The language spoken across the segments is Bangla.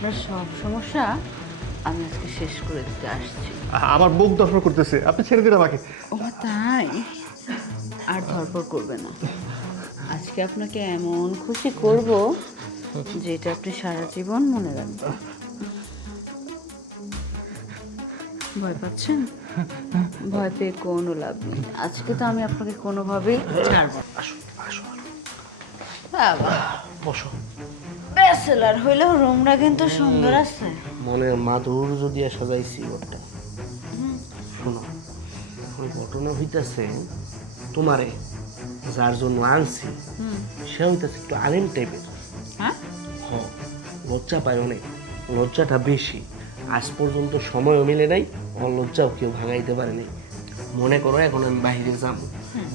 আপনার সব সমস্যা আমি আজকে শেষ করে দিতে আসছি। আমার বুক দর্শন করতেছে, আপনি ছেড়ে দিন আমাকে। ও তাই? আর ধরপড় করবে না। আজকে আপনাকে এমন খুশি করব যেটা আপনি সারা জীবন মনে রাখবেন। ভয় পাচ্ছেন? ভয় পেয়ে কোনো লাভ নেই। আজকে তো আমি আপনাকে কোনোভাবেই ছাড়বো না। আসো আসো, বাবা, বসো। ব্যাচেলার হইলেও রুমটা কিন্তু সুন্দর আছে। মনের মাধুর্য দিয়ে সাজাইছি ওটা। শোনো, ওই ঘটনা হইতাছে তোমারে যার জন্য আনছি সে হইতাছে একটু আলিম টাইপের। হ্যাঁ? হ, লজ্জা পায় অনেক, লজ্জাটা বেশি। আজ পর্যন্ত সময়ও মিলে নাই, ওর লজ্জাও কেউ ভাঙাইতে পারে নাই। মনে করো এখন আমি বাহিরে যাব,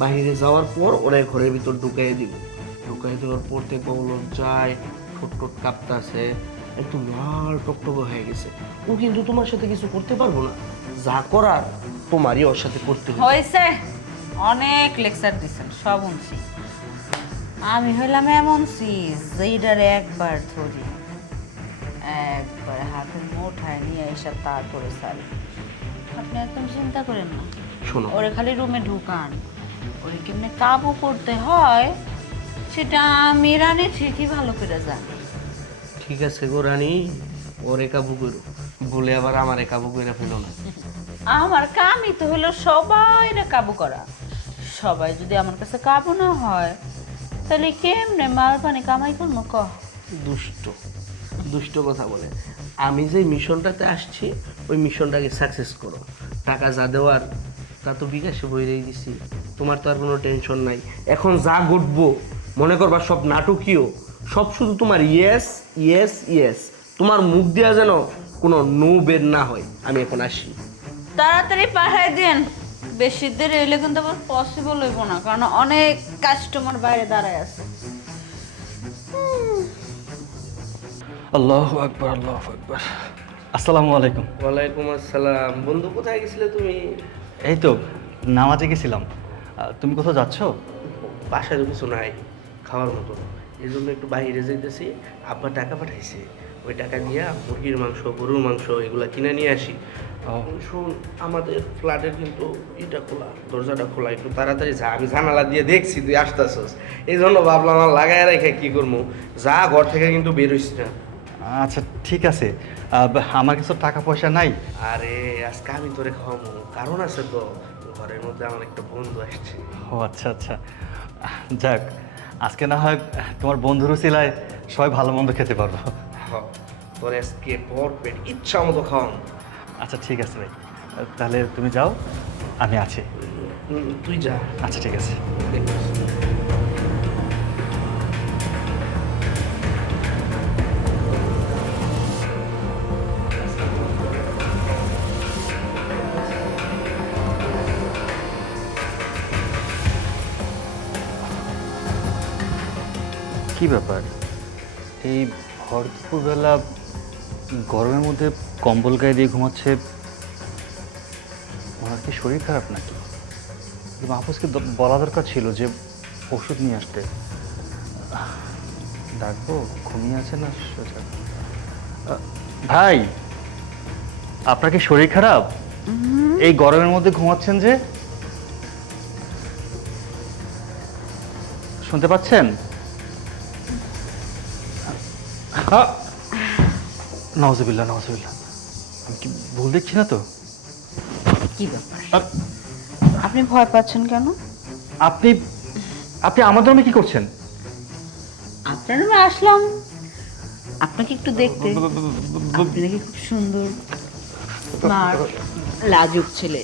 বাহিরে যাওয়ার পর ওরা ঘরের ভিতর ঢুকাই দিব। ঢুকাই দেওয়ার পর থেকে ও লজ্জায় ঠোঁট ঠোঁট কাঁপতাছে, একটু লাল টকটকে হয়ে গেছে। ও কিন্তু তোমার সাথে কিছু করতে পারবো না, যা করার তোমারই ওর সাথে করতে হবে। হয়েছে, অনেক লেকচার দিচ্ছেন, সব শুনছি। আমি হইলাম এমন চিজ যেইটারে একবার ধরি, একবার হাতের মুঠায় নিয়ে এসে তারপরে সারি। আপনি একদম চিন্তা করেন না। শোনো, ওরে খালি রুমে ঢুকান, ওরে কেমনে কাবু করতে হয় সেটা আমি রানী ঠিকই ভালো করে জানি। ঠিক আছে গো রানী, ওরে কাবু করো, বলে আবার আমারে কাবু করে ফেলো না। আমার কামই তো হলো সবাইরে কাবু করা। সবাই যদি আমার কাছে কাবু না হয় তাহলে কেমনে মাল পানি কামাই করবো ক? দুষ্ট দুষ্ট কথা বলে। আমি যে মিশনটাতে আসছি ওই মিশনটাকে সাকসেস করো। টাকা যা দেওয়ার তা তো বিকাশে বইরেই দিছি, তোমার তো আর কোনো টেনশন নাই। এখন যা ঘটবো মনে করবা সব নাটকীয়, সব শুধু তোমার ইয়েস ইয়েস ইয়েস। তোমার মুখ দেওয়া যেন কোনো নো বের না হয়। আমি এখন আসি। তাড়াতাড়ি পাঠাই দেন, বেশি দেরি হইলে কিন্তু আবার পসিবল হইব না, কারণ অনেক কাস্টমার বাইরে দাঁড়ায় আছে। আল্লাহু আকবার, আল্লাহু আকবার। আসসালামু আলাইকুম। ওয়ালাইকুম আসসালাম। বন্ধু, কোথায় গেছিলে তুমি? এই তো নামাজে গেছিলাম। তুমি কোথাও যাচ্ছ? বাসায় তো কিছু নাই খাওয়ার মতো, এই জন্য একটু বাইরে যেতেছি। আব্বা টাকা পাঠাইছে, ওই টাকা দিয়ে মুরগির মাংস গরুর মাংস এগুলা কিনে নিয়ে আসি। শোন, আমাদের ফ্ল্যাটের কিন্তু এটা খোলা, দরজাটা খোলা, একটু তাড়াতাড়ি যা। আমি জানালা দিয়ে দেখছি তুই আসতেছস, এই জন্য ভাবলাম আমার লাগাই রেখে কি করবো, যা ঘর থেকে কিন্তু বের হইছি না। আচ্ছা ঠিক আছে, আমার কিছু টাকা পয়সা নাই। আরে আজকে আমি তোরে খাওয়াবো, কারণ আছে তো, ঘরের মধ্যে আমার একটা বন্ধু আসছে। ও আচ্ছা আচ্ছা, যাক আজকে না হয় তোমার বন্ধুরও সিলায় সবাই ভালো মন্দ খেতে পারবো। তোর আজকে ভর পেট ইচ্ছা মতো খাওয়াবো। আচ্ছা ঠিক আছে ভাই, তাহলে তুমি যাও, আমি আছি। তুই যা। আচ্ছা ঠিক আছে। কি ব্যাপার, এই ভর দুপুরবেলা গরমের মধ্যে কম্বল গায়ে দিয়ে ঘুমাচ্ছে? ওনার কি শরীর খারাপ নাকি? মাহফুজকে বলা দরকার ছিল যে ওষুধ নিয়ে আসতে। ডাকবো, ঘুমিয়ে আছে না সোজা। ভাই, আপনার কি শরীর খারাপ? এই গরমের মধ্যে ঘুমাচ্ছেন যে? শুনতে পাচ্ছেন? নওয়াজবিল্লাহ নওয়াজবিল্লাহ, আমি কি ভুল দেখছি না তো? কি ব্যাপার, আপনি ভয় পাচ্ছেন কেন? আপনি আপনি আমাদের রুমে কি করছেন? আপনার রুমে আসলাম আপনাকে একটু দেখতে। আপনি নাকি খুব সুন্দর, স্মার্ট, লাজুক ছেলে।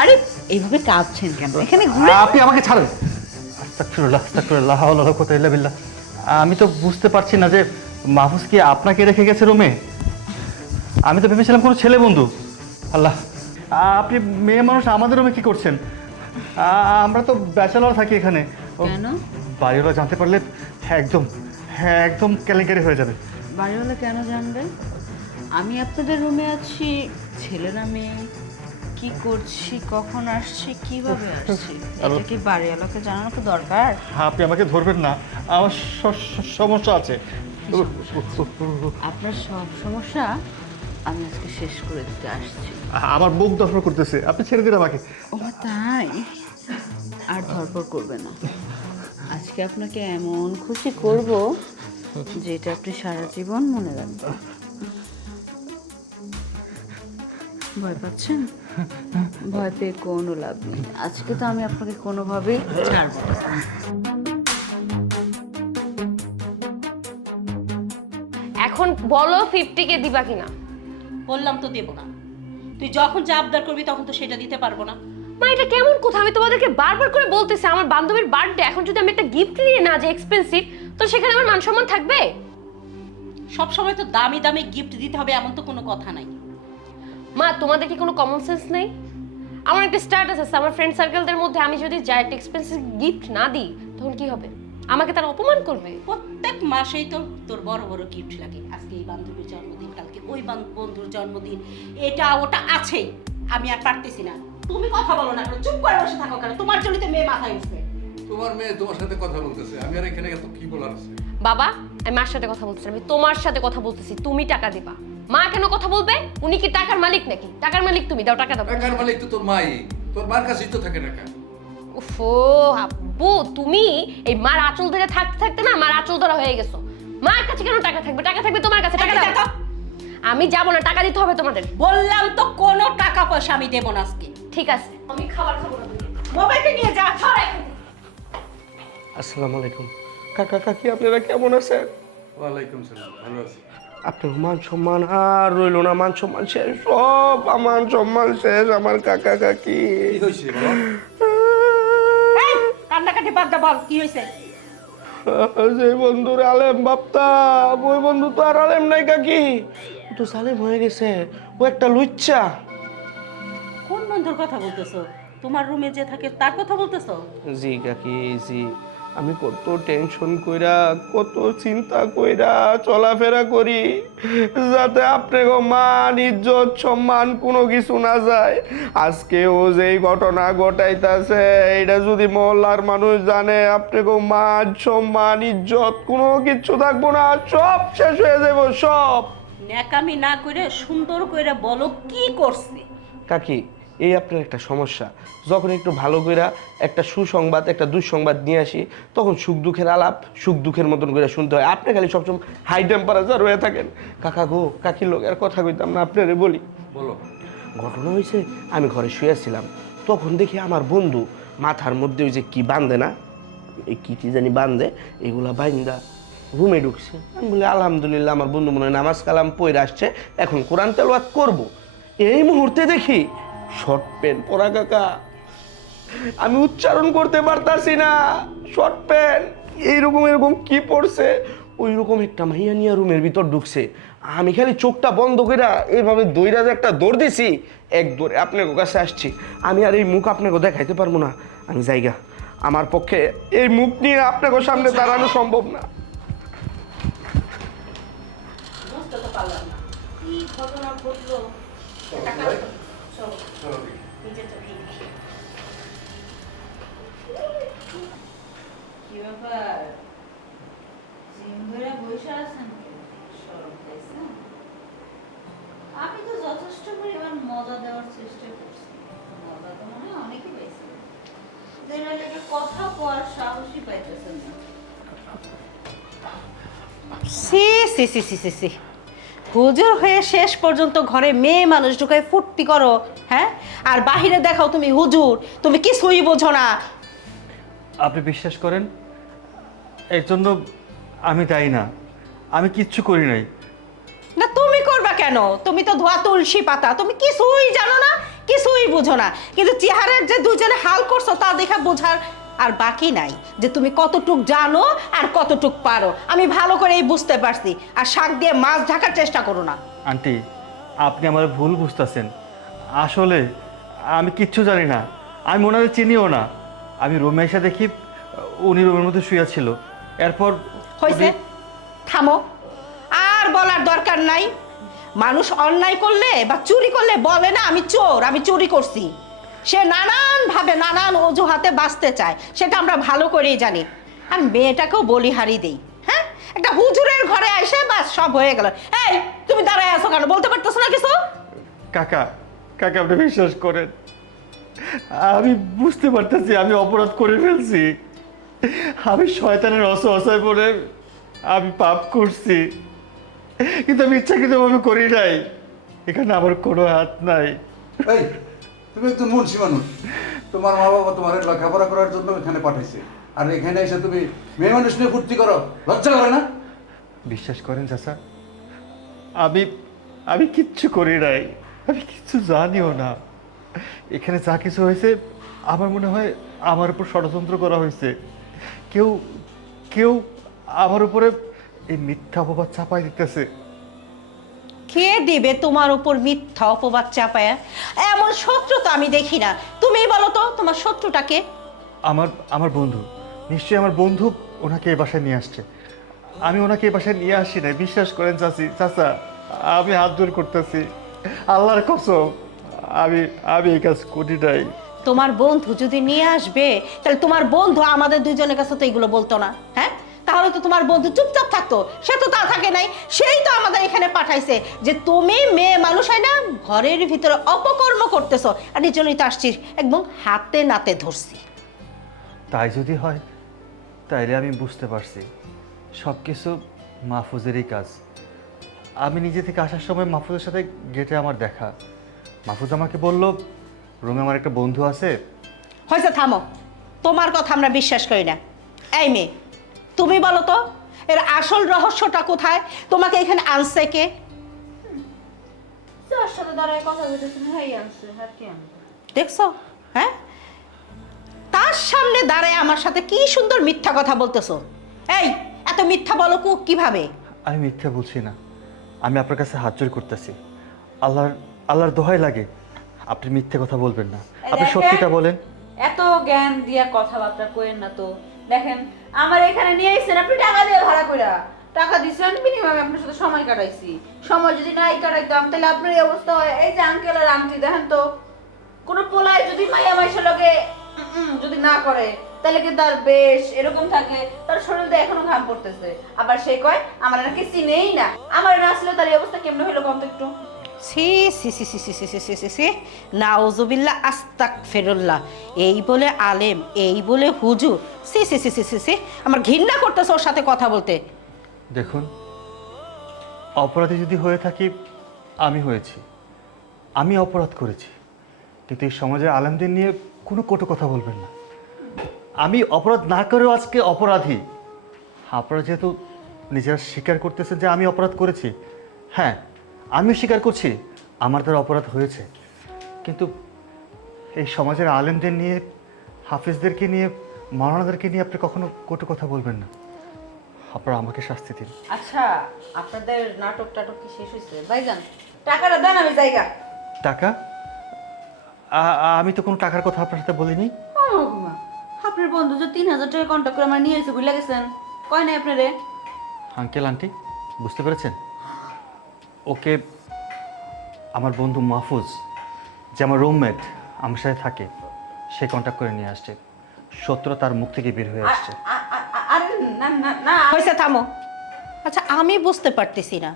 আরে এইভাবে কাঁপছেন কেন? এখানে ঘুরে আপনি আমাকে ছাড়েন। আস্তাগফিরুল্লাহ আস্তাগফিরুল্লাহ, লা হাওলা ওয়ালা কুওয়াতা ইল্লা বিল্লাহ। আমি তো বুঝতে পারছি না যে মাহফুজ কি আপনাকে রেখে গেছে রুমে। আমি তো ভেবেছিলাম কোনো ছেলে বন্ধু। আল্লাহ, আপনি মেয়ে মানুষ আমাদের রুমে কি করছেন? আমরা তো ব্যাচেলর থাকি এখানে। কেন? বাড়িওয়ালা জানতে পারলে একদম একদম কেলেঙ্কারি হয়ে যাবে। বাড়িওয়ালা কেন জানবে? আমি আপনাদের রুমে আছি, ছেলেরা মেয়ে, কি করছি, কখন আসছি, কিভাবে আসছি, এটা কি বাড়িওয়ালাকে জানানো তো দরকার? আপনি আমাকে ধরবেন না, আমার সমস্যা আছে। কি আপনার সব সমস্যা আমি আজকে শেষ করে দিতে আসছি। আমার বুক দফর করতেছে, আপনি ছেড়ে দিন আমাকে। ও তাই? আর ধরপড় করবে না। আজকে আপনাকে এমন খুশি করব যেটা আপনি সারা জীবন মনে রাখবেন। ভয় পাচ্ছেন? ভয় পেয়ে কোনো লাভ নেই। আজকে তো আমি আপনাকে কোনোভাবেই ছাড়বো না। এখন বলো 50 কে দিবা কিনা? বললাম তো দেবো না। তুই যখন যা আবদার করবি তখন তো সেটা দিতে পারবো না। মা এটা কেমন কথা? আমি তোমাদেরকে বারবার করে বলতেছি আমার বান্ধবীর বার্থডে, এখন যদি আমি একটা গিফট নিয়ে না যে এক্সপেন্সিভ, তো সেখানে আমার মান সম্মান থাকবে? সব সময় তো দামি দামি গিফট দিতে হবে এমন তো কোনো কথা নাই। মা তোমাদের কি কোনো কমন সেন্স নেই? আমার একটা স্ট্যাটাস আছে, আমার ফ্রেন্ড সার্কেলদের মধ্যে আমি যদি যাই একটা এক্সপেন্সিভ গিফট না দিই তখন কি হবে? আমাকে তারা অপমান করবে। প্রত্যেক মাসেই তো তোর বড় বড় গিফট লাগে। আজকে এই বান্ধবীর জন্মদিন, কালকে ওই বন্ধুর জন্মদিন, এটা ওটা আছেই। আমি আর পারতেছি না। তুমি কথা বলো না কেন? চুপ করে বসে থাকো কেন? তোমার জন্য তো মেয়ে মাথায় উঠবে। তোমার মেয়ে তোমার সাথে কথা বলতেছে, আমি আর এখানে এত কি বলার আছে? বাবা আমি মার সাথে কথা বলতেছি, আমি তোমার সাথে কথা বলতেছি। তুমি টাকা দিবা। মা কেন কথা বলবে? উনি কি টাকার মালিক নাকি? টাকার মালিক তুমি, দাও টাকা দাও। টাকার মালিক তো তোর মাই, তোর মার কাছেই তো থাকে টাকা। উফো আব্বু, তুমি এই মার আঁচল ধরে থাকতে থাকতে না মার আঁচল ধরা হয়ে গেছো। মার কাছে কেন টাকা থাকবে? টাকা থাকবে তোমার কাছে, টাকা দাও। আমি যাবো না, টাকা দিতে হবে তোমাদের। বললাম তো কোনো টাকা পয়সা আমি দেবো না আজকে। ঠিক আছে, আমি খাবার খাবো না। মোবাইলটা নিয়ে যা। আসসালামু আলাইকুম কাকা কাকি, আপনারা কেমন আছেন? ওয়ালাইকুম সালাম, ভালো আছি। আপনার মান সম্মান আর রইল না, মান সম্মান শেষ, সব মান সম্মান শেষ আমার কাকা কাকি। কি হয়েছে বলো? এই, কান্নাকাটি বাদ দা, বল কি হয়েছে? যে বন্ধুর আলেম ভাবতাম ওই বন্ধু তো আর আলেম নাই কাকি, ও তো সালেম হয়ে গেছে। ও একটা লুচ্চা। কোন বন্ধুর কথা বলতেছো? তোমার রুমে যে থাকে তার কথা বলতেছো? জি কাকি জি, আমি কত টেনশন কইরা কত চিন্তা কইরা চলাফেরা করি যাতে আপনাকে মান ইজ্জত সম্মান কোনো কিছু না যায়। আজকে ও যেই ঘটনা ঘটাইতাছে এটা যদি মহল্লার মানুষ জানে, আপনাকে মান সম্মান ইজ্জত কোনো কিছু থাকবো না, সব শেষ হয়ে যাবো সব। ন্যাকামি না করে সুন্দর করে বলো কি করছে। কাকি এই আপনার একটা সমস্যা, যখন একটু ভালো কইরা একটা সুসংবাদ একটা দুঃসংবাদ নিয়ে আসি তখন সুখ দুঃখের আলাপ সুখ দুঃখের মতন করে শুনতে হয়। আপনি খালি সবসময় হাই টেম্পারেচার হয়ে থাকেন। কাকা গো কাকির লোক আর কথা কইতাম না, আপনারে বলি। বলো। ঘটনা হয়েছে আমি ঘরে শুয়েছিলাম, তখন দেখি আমার বন্ধু মাথার মধ্যে ওই যে কি বাঁধে না, এই কি জানি বাঁধে, এগুলা বাইন্দা রুমে ঢুকছে। আমি বলি আলহামদুলিল্লাহ, আমার বন্ধু মনে হয় নামাজ কালাম পড়ে আসছে, এখন কোরআন তেলাওয়াত করব। এই মুহূর্তে দেখি শর্ট প্যান্ট পরা কাকা, আমি উচ্চারণ করতে পারতাছি না, শর্ট প্যান্ট এইরকম এরকম কি পড়ছে, ওই রকম একটা মাইয়া নিয়ে রুমের ভিতর ঢুকছে। আমি খালি চোখটা বন্ধ কইরা এইভাবে দৌড়া যে একটা দৌড় দিছি, এক দৌড়ে আপনার কাছে আসছি। আমি আর এই মুখ আপনাকে দেখাইতে পারবো না, আমি জায়গা আমার পক্ষে এই মুখ নিয়ে আপনাকে সামনে দাঁড়ানো সম্ভব না। বুঝতে তো পারলাম না কি ঘটনা ঘটলো। চলো নিচে চলো। কি ব্যাপার? জিম ধরে বসে আছেন কেন? শরম পাইছে? আমি তো যথেষ্ট পরিমাণ মজা দেওয়ার চেষ্টা করছি। মজা তো মনে হয় অনেকই পাইছে। যেটা লেগে কথা কোয়ার সাহসই পাইতেছেন না। সি সি সি সি সি সি, হুজুর হয়ে শেষ পর্যন্ত ঘরে মেয়ে মানুষ ঢুকায় ফুর্তি করো, হ্যাঁ? আর বাহিরে দেখাও তুমি হুজুর, তুমি কিছুই বোঝো না। আপনি বিশ্বাস করেন এর জন্য আমি দায়ী না, আমি কিচ্ছু করি নাই। না তুমি করবা কেন? তুমি তো ধোয়া তুলসী পাতা, তুমি কিছুই জানো না, কিছুই বুঝো না। কিন্তু চেহারার যে দুজনে হাল করছো তা দেখা বোঝার আর বাকি নাই যে তুমি কতটুক জানো আর কতটুক পারো। আমি ভালো করেই বুঝতে পারছি। আর শাক দিয়ে মাছ ঢাকার চেষ্টা করো না। আন্টি আপনি আমার ভুল বুঝতেছেন, আসলে আমি কিচ্ছু জানি না, আমি ওনাদের চিনিও না। আমি রুমে এসে দেখি উনি রুমের মধ্যে শুয়ে ছিল, এরপর হয়েছে, থামো, আর বলার দরকার নাই। মানুষ অন্যায় করলে বা চুরি করলে বলে না আমি চোর, আমি চুরি করছি। সে নানানভাবে নানান অজুহাতে বাঁচতে চায়, সেটা আমরা ভালো করেই জানি। আর মেয়েটাকেও বলিহারি দেই, হ্যাঁ? একটা হুজুরের ঘরে এসে বাস সব হয়ে গেল। এই তুমি দাঁড়ায় আছো কেন, বলতে পারতেছো না কিছু? কাকা কাকা আপনি বিশ্বাস করেন, আমি বুঝতে পারতেছি আমি অপরাধ করে ফেলছি। আমি শয়তানের অসহায় পড়ে আমি পাপ করছি, কিন্তু আমি ইচ্ছাকৃতভাবে করি নাই। এখানে আমার কোনো হাত নাই। এই তুমি একটু মুন্সি মানুষ, তোমার মা বাবা তোমার লেখাপড়া করার জন্য এখানে পাঠাইছে, আর এখানে এসে তুমি মেয়ে মানুষ নিয়ে ফুর্তি করো, লজ্জা করে না? বিশ্বাস করেন চাচা, আমি আমি কিচ্ছু করি নাই, আমি কিচ্ছু জানিও না। এখানে যা কিছু হয়েছে আমার মনে হয় আমার উপর ষড়যন্ত্র করা হয়েছে। কেউ কেউ আমার উপরে এই মিথ্যা অপবাদ চাপাই দিতেছে। কে দিবে তোমার উপর মিথ্যা অপবাদ চাপায়া? এমন শত্রু তো আমি দেখি না। তুমিই বলো তো তোমার শত্রুটাকে। আমার আমার বন্ধু, নিশ্চয়ই আমার বন্ধু ওনাকে এই বাসায় নিয়ে আসছে। আমি ওনাকে এই বাসায় নিয়ে আসি নাই, বিশ্বাস করেন চাচা, আমি হাত জোর করতেছি, আল্লাহর কসম, আমি আমি এই কাজ করি নাই। তোমার বন্ধু যদি নিয়ে আসবে, তাহলে তোমার বন্ধু আমাদের দুজনের কাছে তো এগুলো বলতো না। হ্যাঁ, তাহলে তো তোমার বন্ধু চুপচাপ থাকতো। সে তো তা থাকে নাই, সেই তো আমাদের এখানে পাঠাইছে যে তুমি মেয়ে মানুষ হয় না, ঘরের ভিতরে অপকর্ম করতেছো, আর এই জন্যই তো আসছি, একদম হাতে নাতে ধরছি। তাই যদি হয় তাইলে আমি বুঝতে পারছি সব কিছু মাহফুজেরই কাজ। আমি নিজে থেকে আসার সময় মাহফুজের সাথে গেটে আমার দেখা। মাহফুজ আমাকে বলল রুমে আমার একটা বন্ধু আছে। হয়েছে, থামো, তোমার কথা আমরা বিশ্বাস করি না। এই মেয়ে, তুমি বলো তো এর আসল রহস্যটা কোথায়? তোমাকে এখানে আনছে কে? যার সাথে দাঁড়ায় কথা বলতেছেন হ্যাঁ আনছে, আর কি আনবে? দেখছো? হ্যাঁ, তার সামনে দাঁড়ায় আমার সাথে কি সুন্দর মিথ্যা কথা বলতেছো। এই এত মিথ্যা বলো কিভাবে? আমি মিথ্যা বলছি না, আমি আপনার কাছে হাত জোর করতেছি। আল্লাহর দোহাই লাগে, আপনি মিথ্যে কথা বলবেন না, আপনি দেখেন, সত্যিটা বলেন। এত জ্ঞান দিয়া কথাবার্তা কইেন না তো। দেখেন আমার এখানে নিয়ে আইছেন, আপনি টাকা দিয়ে ভাড়া কইরা টাকা দিছেন, মিনিমাম আপনার সাথে সময় কাটাইছি। সময় যদি নাই কাটাইতাম তাহলে আপনার এই অবস্থা হয়। এই যে আঙ্কেল আর আন্টি দেখেন তো, কোন পোলায় যদি মাইয়া মাইশের লগে যদি না করে তাহলে কি তার বেশ এরকম থাকে, তার শরীরটা এখনো ঘাম পড়তেছে, আবার সে কয় আমার নাকি চিনেই না। আমার না আসলে তার এই অবস্থা কেমনে হইলো কম তো একটু। সি সি সি সি সি সি সি সি সি সি নাউজুবিল্লাহ আস্তাগফিরুল্লাহ। এই বলে আলেম, এই বলে হুজুর, সি সি সি সি সি সি আমার ঘৃণা করতেছে ওর সাথে কথা বলতে। দেখুন, অপরাধী যদি হয়ে থাকি আমি হয়েছি, আমি অপরাধ করেছি, কিন্তু এই সমাজের আলেমদের নিয়ে কোনো কটু কথা বলবেন না। আমি অপরাধ না করেও আজকে অপরাধী। আপনারা যেহেতু নিজেরা স্বীকার করতেছেন যে আমি অপরাধ করেছি, হ্যাঁ আমিও স্বীকার করছি আমার দ্বারা অপরাধ হয়েছে, কিন্তু এই সমাজের আলেমদের নিয়ে, হাফিজদেরকে নিয়ে, মাওলানাদেরকে নিয়ে আপনি কখনো কটু কথা বলবেন না। আপনারা আমাকে শাস্তি দিন। আচ্ছা, আপনাদের নাটক টাটক কি শেষ হয়েছে? ভাইজান টাকাটা দেন, আমি জায়গা। টাকা? আমি তো কোনো টাকার কথা আপনার সাথে বলিনি। আপনার বন্ধু যে 3000 টাকা কন্ট্যাক্ট করে আমার নিয়ে এসে ভুলে গেছেন, কয় নাই আপনারে? আঙ্কেল আন্টি বুঝতে পেরেছেন, ওকে আমার বন্ধু মাহফুজ, যে আমার রুমমেট আমার সাথে থাকে, সে কন্ট্যাক্ট করে নিয়ে আসছে। সত্যটা তার মুখ থেকে বের হয়ে আসছে। আরে না না না, হয়েছে, থামো। আচ্ছা, আমি বুঝতে পারতেছি না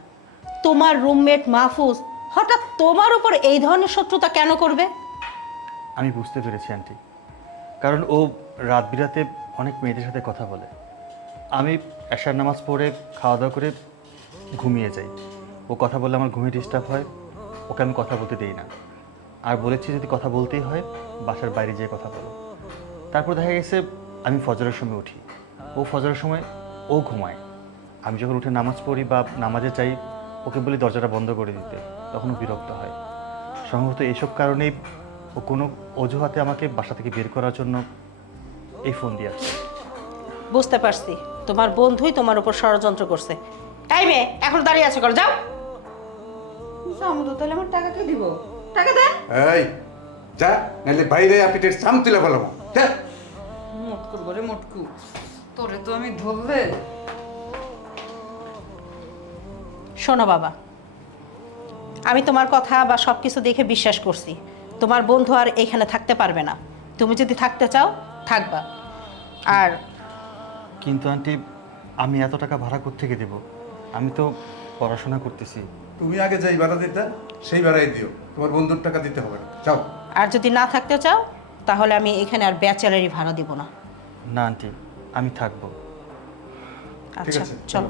তোমার রুমমেট মাহফুজ হঠাৎ তোমার উপর এই ধরনের শত্রুতা কেন করবে? আমি বুঝতে পেরেছি আন্টি, কারণ ও রাত বিরাতে অনেক মেয়েদের সাথে কথা বলে। আমি এশার নামাজ পড়ে খাওয়া দাওয়া করে ঘুমিয়ে যাই, ও কথা বললে আমার ঘুমিয়ে ডিস্টার্ব হয়, ওকে আমি কথা বলতে দিই না। আর বলেছি যদি কথা বলতেই হয় বাসার বাইরে যেয়ে কথা বলো। তারপর দেখা গেছে আমি ফজরের সময় উঠি, ও ফজরের সময় ও ঘুমায়। আমি যখন উঠে নামাজ পড়ি বা নামাজে চাই, ওকে বলি দরজাটা বন্ধ করে দিতে, তখন ও বিরক্ত হয়। সম্ভবত এইসব কারণেই ও কোনো অজুহাতে আমাকে বাসা থেকে বের করার জন্য এই ফোন দিয়ে আসছে। বুঝতে পারছি, তোমার বন্ধুই তোমার উপর ষড়যন্ত্র করছে। এই মেয়ে, এখন দাঁড়িয়ে আছো, কর যাও। সামুদ্র তাহলে আমার টাকা কে দিব? টাকা দেন। এই যা, নাহলে বাইরে আপনি সাম তুলে বলবো। মটকুর করে মটকু, তোরে তো আমি ধরলে। শোনো বাবা, আমি তোমার কথা বা সব কিছু দেখে বিশ্বাস করছি তোমার বন্ধু আর এইখানে থাকতে পারবে না। তুমি যদি থাকতে চাও থাকবা। আর কিন্তু আন্টি আমি এত টাকা ভাড়া কোত্থেকে দেব? আমি তো পড়াশোনা করতেছি। তুমি আগে যেই ভাড়া দিতে সেই ভাড়াই দিও, তোমার বন্ধুর টাকা দিতে হবে না। যাও। আর যদি না থাকতে চাও তাহলে আমি এখানে আর ব্যাচেলারি ভাড়া দিব না। না আন্টি, আমি থাকবো। আচ্ছা আছে, চলো।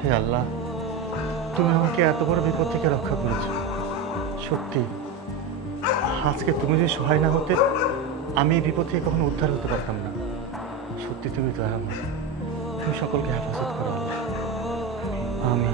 হে আল্লাহ, তুমি আমাকে এত বড় বিপদ থেকে রক্ষা করেছো। সত্যি, আজকে তুমি যদি সহায় না হতে আমি এই বিপদ থেকে কখনো উদ্ধার হতে পারতাম না। সত্যি তুমি দয়াময়, তুমি সকলকে হেফাজত করো। আমি